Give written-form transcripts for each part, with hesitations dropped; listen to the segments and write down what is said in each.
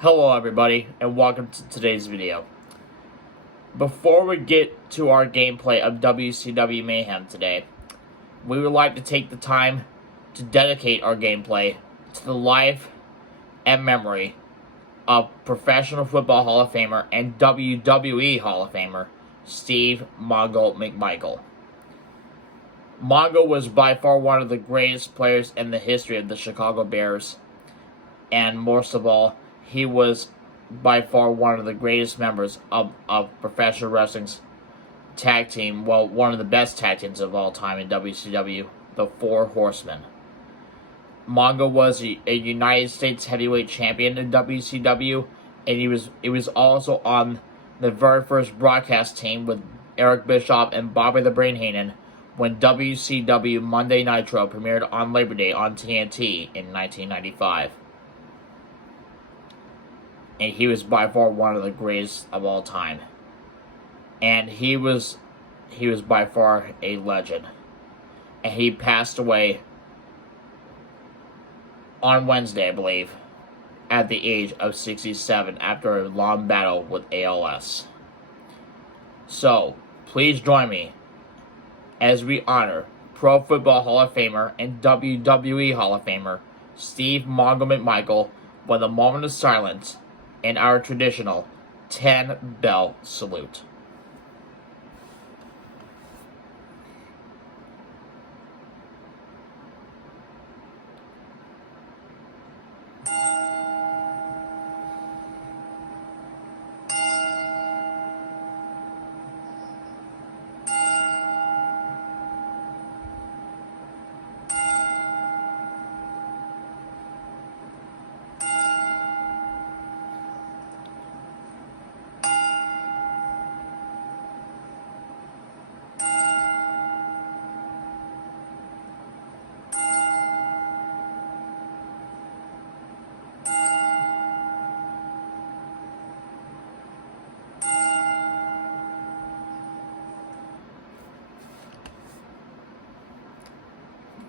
Hello everybody, and welcome to today's video. Before we get to our gameplay of WCW Mayhem today, we would like to take the time to dedicate our gameplay to the life and memory of Professional Football Hall of Famer and WWE Hall of Famer, Steve Mongo McMichael. Mongo was by far one of the greatest players in the history of the Chicago Bears, and most of all, he was by far one of the greatest members of professional wrestling's tag team, one of the best tag teams of all time in WCW, the Four Horsemen. Mongo was a United States heavyweight champion in WCW, and he was also on the very first broadcast team with Eric Bischoff and Bobby the Brain Heenan when WCW Monday Nitro premiered on Labor Day on TNT in 1995. And he was by far one of the greatest of all time. And he was by far a legend. And he passed away on Wednesday, I believe, at the age of 67 after a long battle with ALS. So, please join me as we honor Pro Football Hall of Famer and WWE Hall of Famer Steve Mongo McMichael with a moment of silence in our traditional 10-bell salute.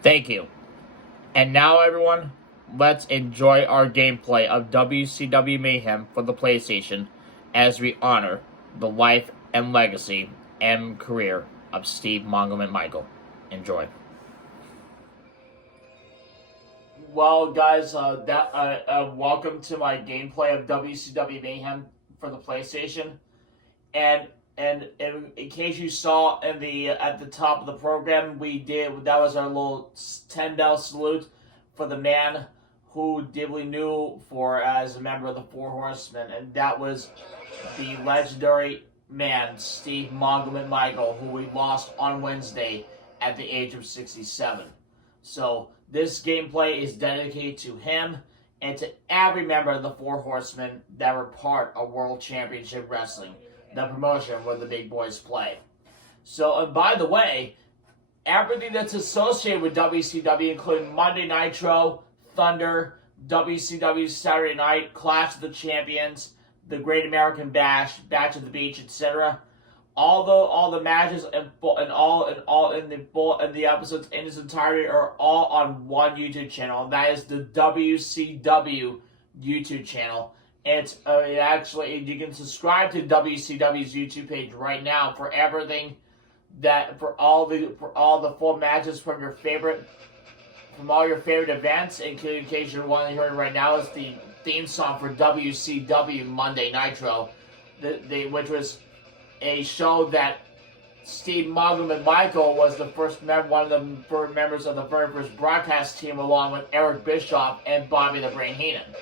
Thank you. And now, everyone, let's enjoy our gameplay of WCW Mayhem for the PlayStation as we honor the life and legacy and career of Steve Mongo McMichael. Enjoy. Well, guys, welcome to my gameplay of WCW Mayhem for the PlayStation. And in case you saw in the at the top of the program, that was our little 10-bell salute for the man who deeply knew for as a member of the Four Horsemen, and that was the legendary man Steve Mongo McMichael, who we lost on Wednesday at the age of 67. So this gameplay is dedicated to him and to every member of the Four Horsemen that were part of World Championship Wrestling, the promotion where the big boys play. So, and by the way, everything that's associated with WCW, including Monday Nitro, Thunder, WCW Saturday Night, Clash of the Champions, the Great American Bash, Bash at the Beach, etc. All the matches and the episodes in its entirety are all on one YouTube channel, and that is the WCW YouTube channel. It's actually, you can subscribe to WCW's YouTube page right now for everything for all the full matches from all your favorite events. In case you're one hearing right now, is the theme song for WCW Monday Nitro, which was a show that Steve Mongo McMichael was one of the first members of the very first broadcast team, along with Eric Bischoff and Bobby the Brain Heenan.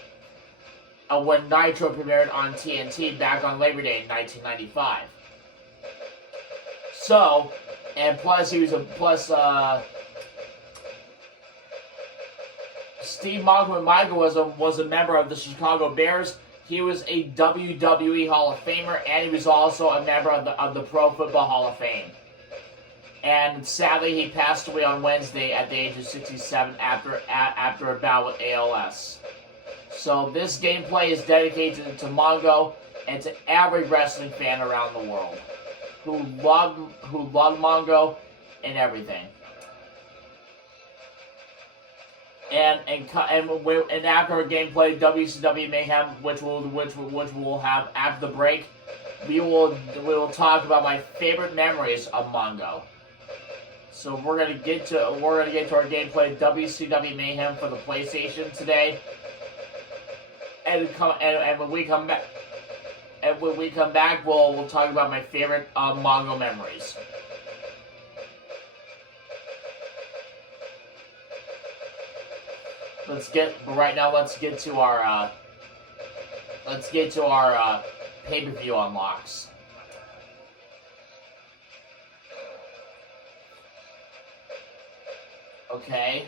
When Nitro premiered on TNT back on Labor Day in 1995. So, and plus Steve Mongo McMichael was a member of the Chicago Bears. He was a WWE Hall of Famer, and he was also a member of the Pro Football Hall of Fame. And sadly, he passed away on Wednesday at the age of 67 after a bout with ALS. So this gameplay is dedicated to Mongo and to every wrestling fan around the world who love Mongo and everything. And after our gameplay, WCW Mayhem, which we'll have after the break, we will talk about my favorite memories of Mongo. So we're gonna get to our gameplay WCW Mayhem for the PlayStation today, and when we come back, we'll talk about my favorite Mongo memories. Let's get to our pay-per-view unlocks. Okay.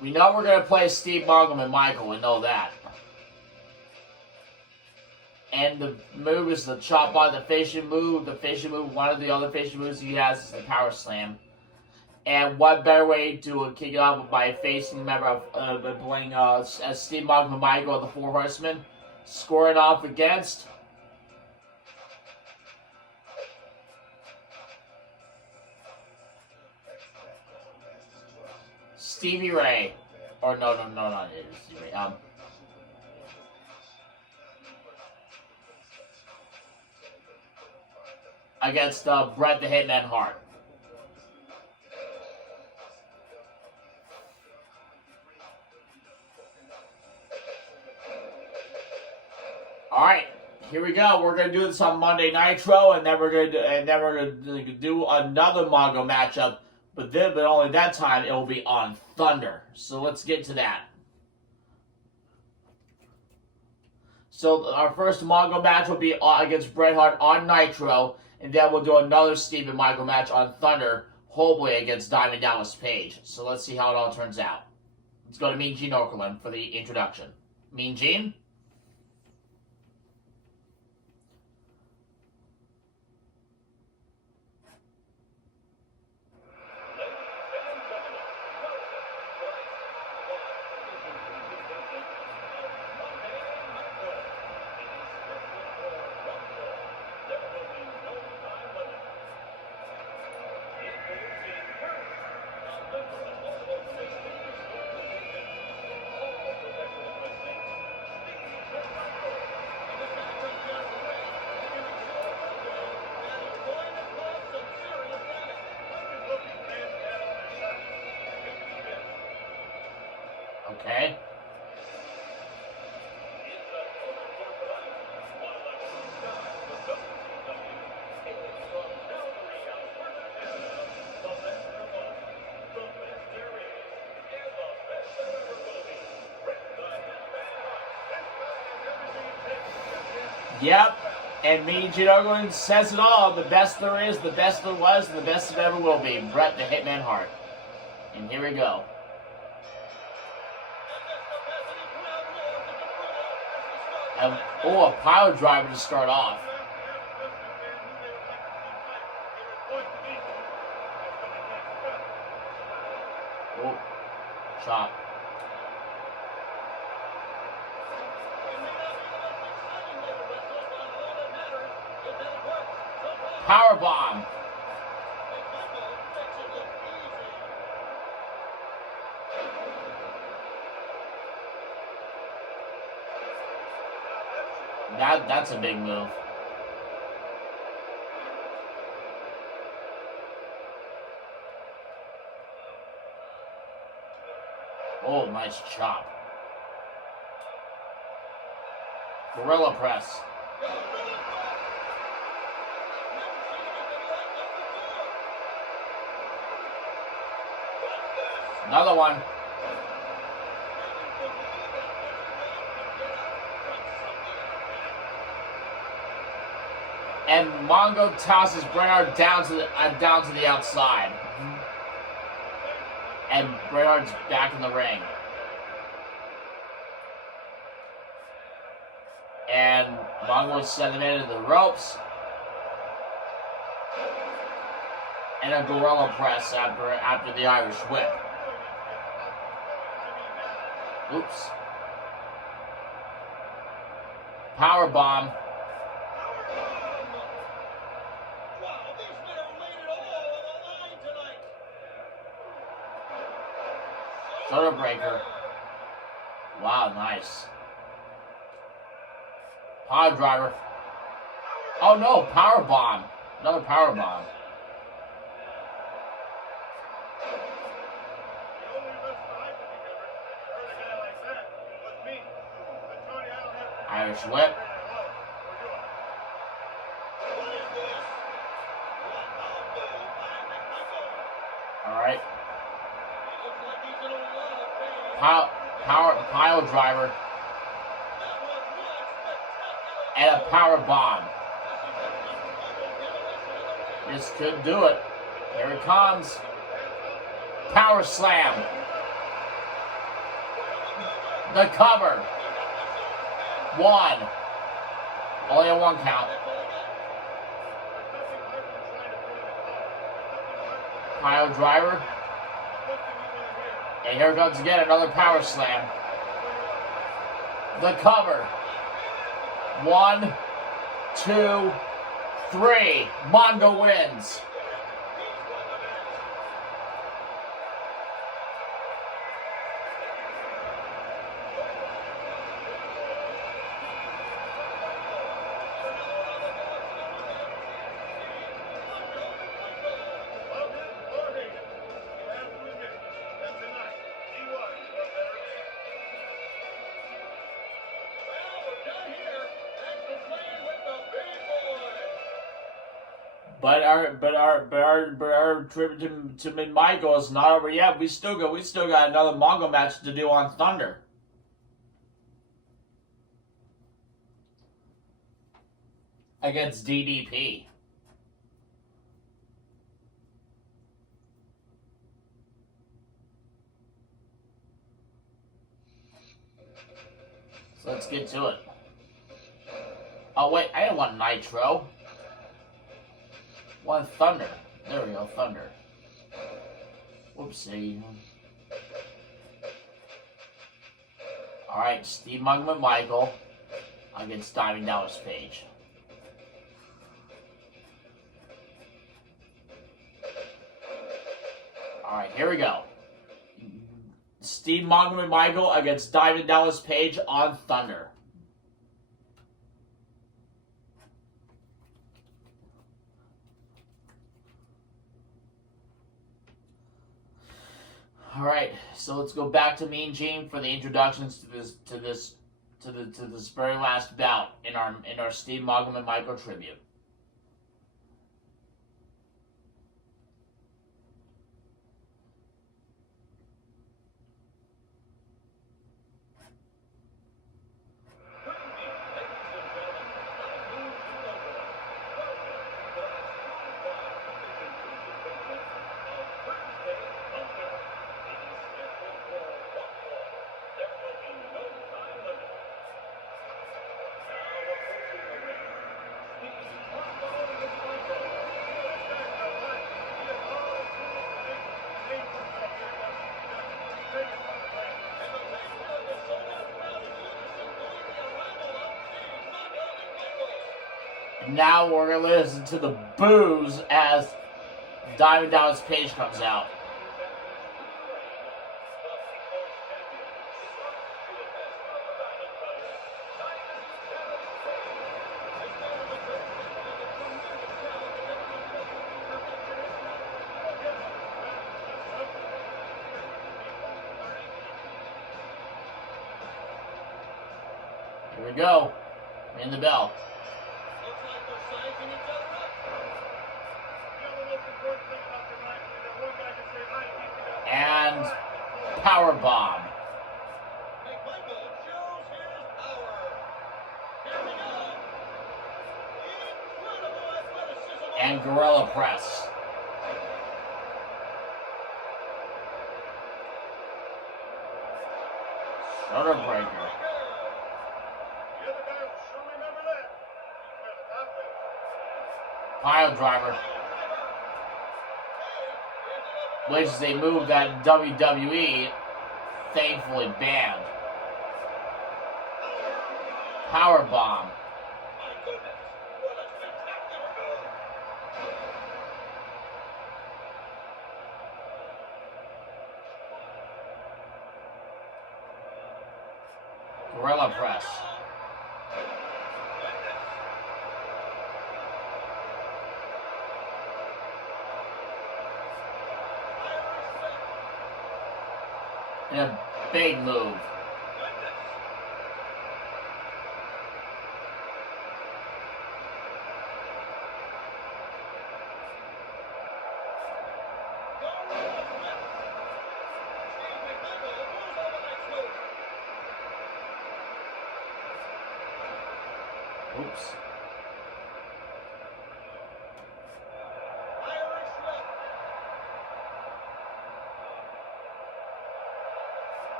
We know we're gonna play Steve Mongo and McMichael. We know that. And the move is the chop by the finishing move. The finishing move. One of the other finishing moves he has is the power slam. And what better way to kick it off by facing a member of playing Steve Mongo and McMichael, the Four Horsemen, scoring off against Stevie Ray, or no, not Stevie Ray. Against Bret the Hitman Hart. All right, here we go. We're gonna do this on Monday Nitro, and then we're gonna do another Mongo matchup. But only that time it will be on Thunder. So let's get to that. So our first Mongo match will be against Bret Hart on Nitro, and then we'll do another Steve and Michael match on Thunder, hopefully against Diamond Dallas Page. So let's see how it all turns out. Let's go to Mean Gene Okerlund for the introduction. Mean Gene? Okay. Yep. And Mean Gene Okerlund says it all. The best there is, the best there was, and the best it ever will be. Bret the Hitman Hart. And here we go. A pile driver to start off. Oh, chop. Power bomb. That's a big move. Oh, nice chop. Gorilla press. Another one. And Mongo tosses Bret Hart down to the outside. And Bret Hart's back in the ring. And Mongo's sending him into the ropes. And a gorilla press after the Irish whip. Oops. Power bomb. Shoulder breaker. Wow, nice. Power driver. Oh no, power bomb. Another power bomb. Irish whip. Alright. Pile driver. And a power bomb. This could do it. Here it comes. Power slam. The cover. One. Only a one count. Pile driver. And here comes again another power slam. The cover. 1, 2, 3. Mongo wins. But our trip to McMichael is not over yet. We still got another Mongo match to do on Thunder. Against DDP. So let's get to it. Oh wait, I didn't want Nitro. One Thunder. There we go, Thunder. Whoopsie. Alright, Steve McMichael against Diamond Dallas Page. Alright, here we go. Steve McMichael against Diamond Dallas Page on Thunder. All right, so let's go back to Mean Gene for the introductions to this very last bout in our Steve McMichael tribute. Now we're going to listen to the boos as Diamond Dallas Page comes out. Here we go. Ring the bell. And power bomb. And gorilla press. Shoulder breaker. Pile driver. Which is a move that WWE thankfully banned. Power bomb. gorilla press. And a big move. Oops.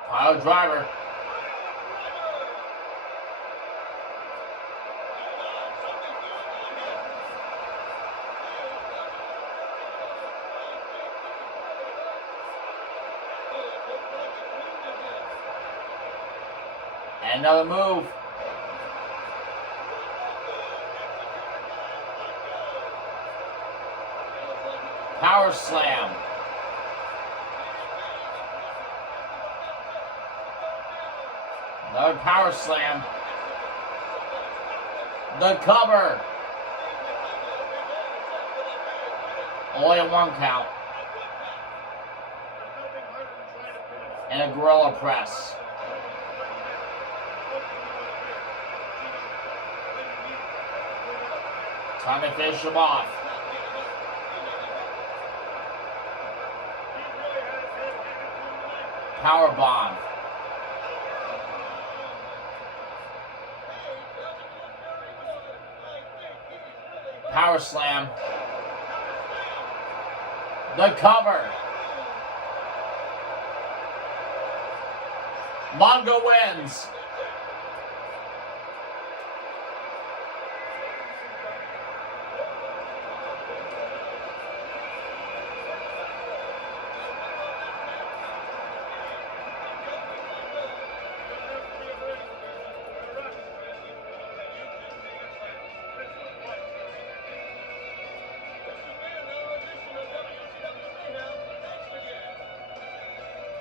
Pile driver. And another move. Power slam. Another power slam. The cover. Only a 1 count. And a gorilla press. Time to finish him off. Power bomb. Power slam. The cover. Mongo wins.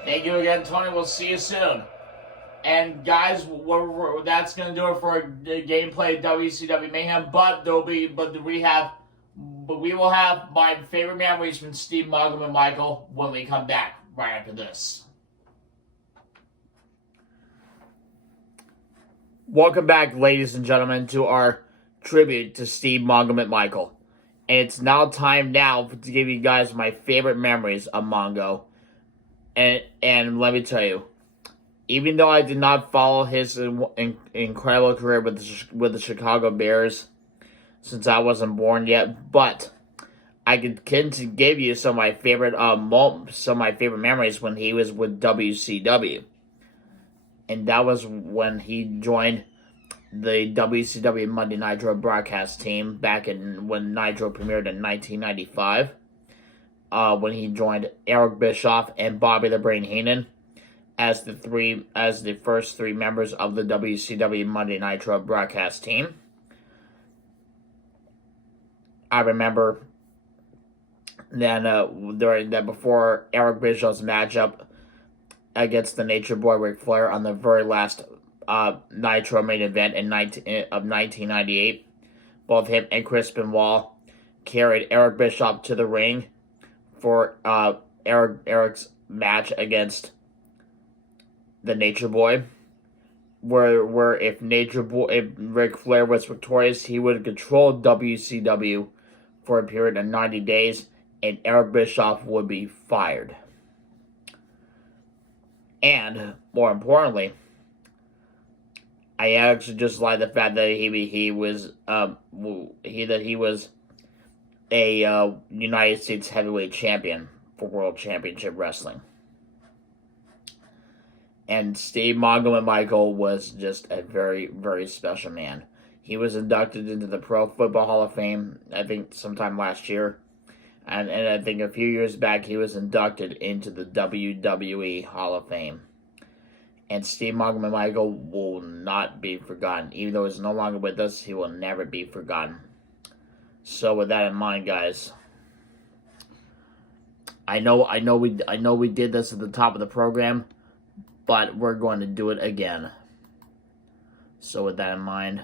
Thank you again, Tony. We'll see you soon. And guys, that's gonna do it for the gameplay of WCW Mayhem. But we will have my favorite memories from Steve, Mongo, and Michael when we come back right after this. Welcome back, ladies and gentlemen, to our tribute to Steve, Mongo, and Michael. And it's now time to give you guys my favorite memories of Mongo. And let me tell you, even though I did not follow his incredible career with the Chicago Bears, since I wasn't born yet, but I could give you some of my favorite memories when he was with WCW, and that was when he joined the WCW Monday Nitro broadcast team when Nitro premiered in 1995. When he joined Eric Bischoff and Bobby the Brain Heenan as the first 3 members of the WCW Monday Nitro broadcast team. I remember that before Eric Bischoff's matchup against the Nature Boy Ric Flair on the very last Nitro main event of 1998, both him and Chris Benoit carried Eric Bischoff to the ring for Eric's match against the Nature Boy, where if Ric Flair was victorious, he would control WCW for a period of 90 days, and Eric Bischoff would be fired. And more importantly, I actually just like the fact that he was a United States heavyweight champion for World Championship Wrestling. And Steve, Mongo, and Michael was just a very, very special man. He was inducted into the Pro Football Hall of Fame, I think, sometime last year. And I think a few years back, he was inducted into the WWE Hall of Fame. And Steve, Mongo, and Michael will not be forgotten. Even though he's no longer with us, he will never be forgotten. So with that in mind, guys, I know we did this at the top of the program, but we're going to do it again. So with that in mind,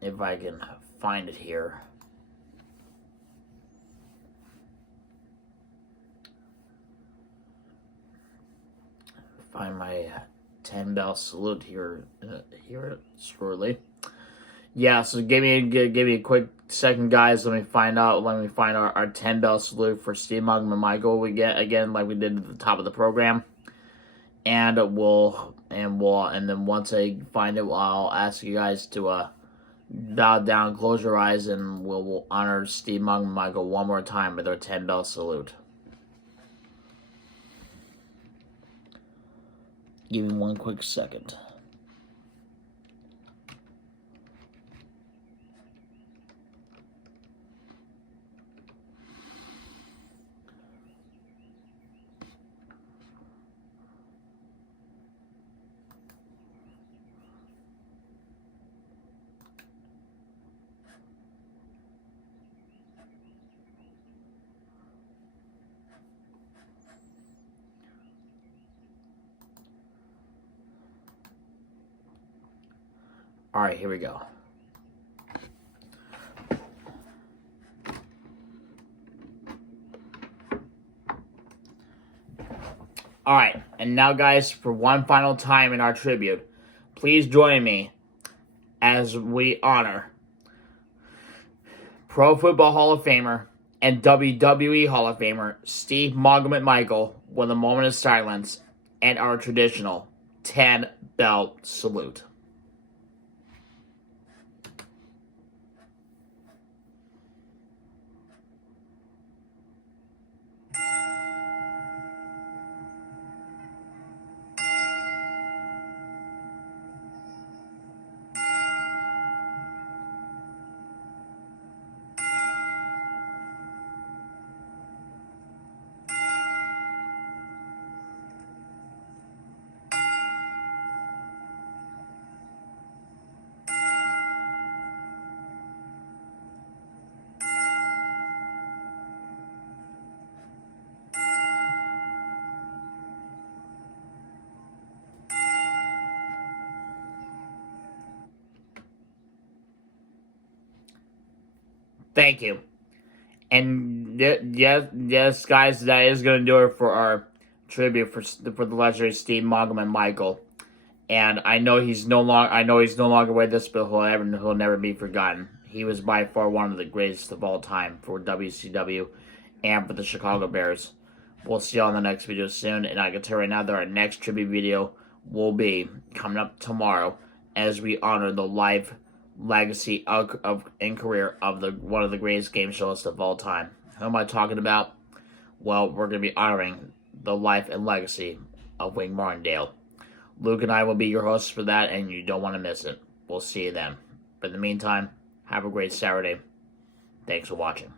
if I can find it here. Find my 10 bell salute here shortly. Yeah, so give me a quick second, guys. Let me find our 10 bell salute for Steve Mongo and McMichael. We get again like we did at the top of the program, and then once I find it, I'll ask you guys to bow down, close your eyes, and we'll honor Steve Mongo and McMichael one more time with our 10 bell salute. Give me one quick second. All right, here we go. All right, and now, guys, for one final time in our tribute, please join me as we honor Pro Football Hall of Famer and WWE Hall of Famer Steve Mongo McMichael with a moment of silence and our traditional 10 bell salute. Thank you. And yes, guys, that is going to do it for our tribute for the legendary Steve Mongo McMichael. And I know he's no longer with us, but he'll never be forgotten. He was by far one of the greatest of all time for WCW and for the Chicago Bears. We'll see you on the next video soon, and I can tell right now that our next tribute video will be coming up tomorrow as we honor the life, legacy and career of one of the greatest game shows of all time. Who am I talking about? Well, we're going to be honoring the life and legacy of Wing Martindale. Luke and I will be your hosts for that, and you don't want to miss it. We'll see you then. But in the meantime, have a great Saturday. Thanks for watching.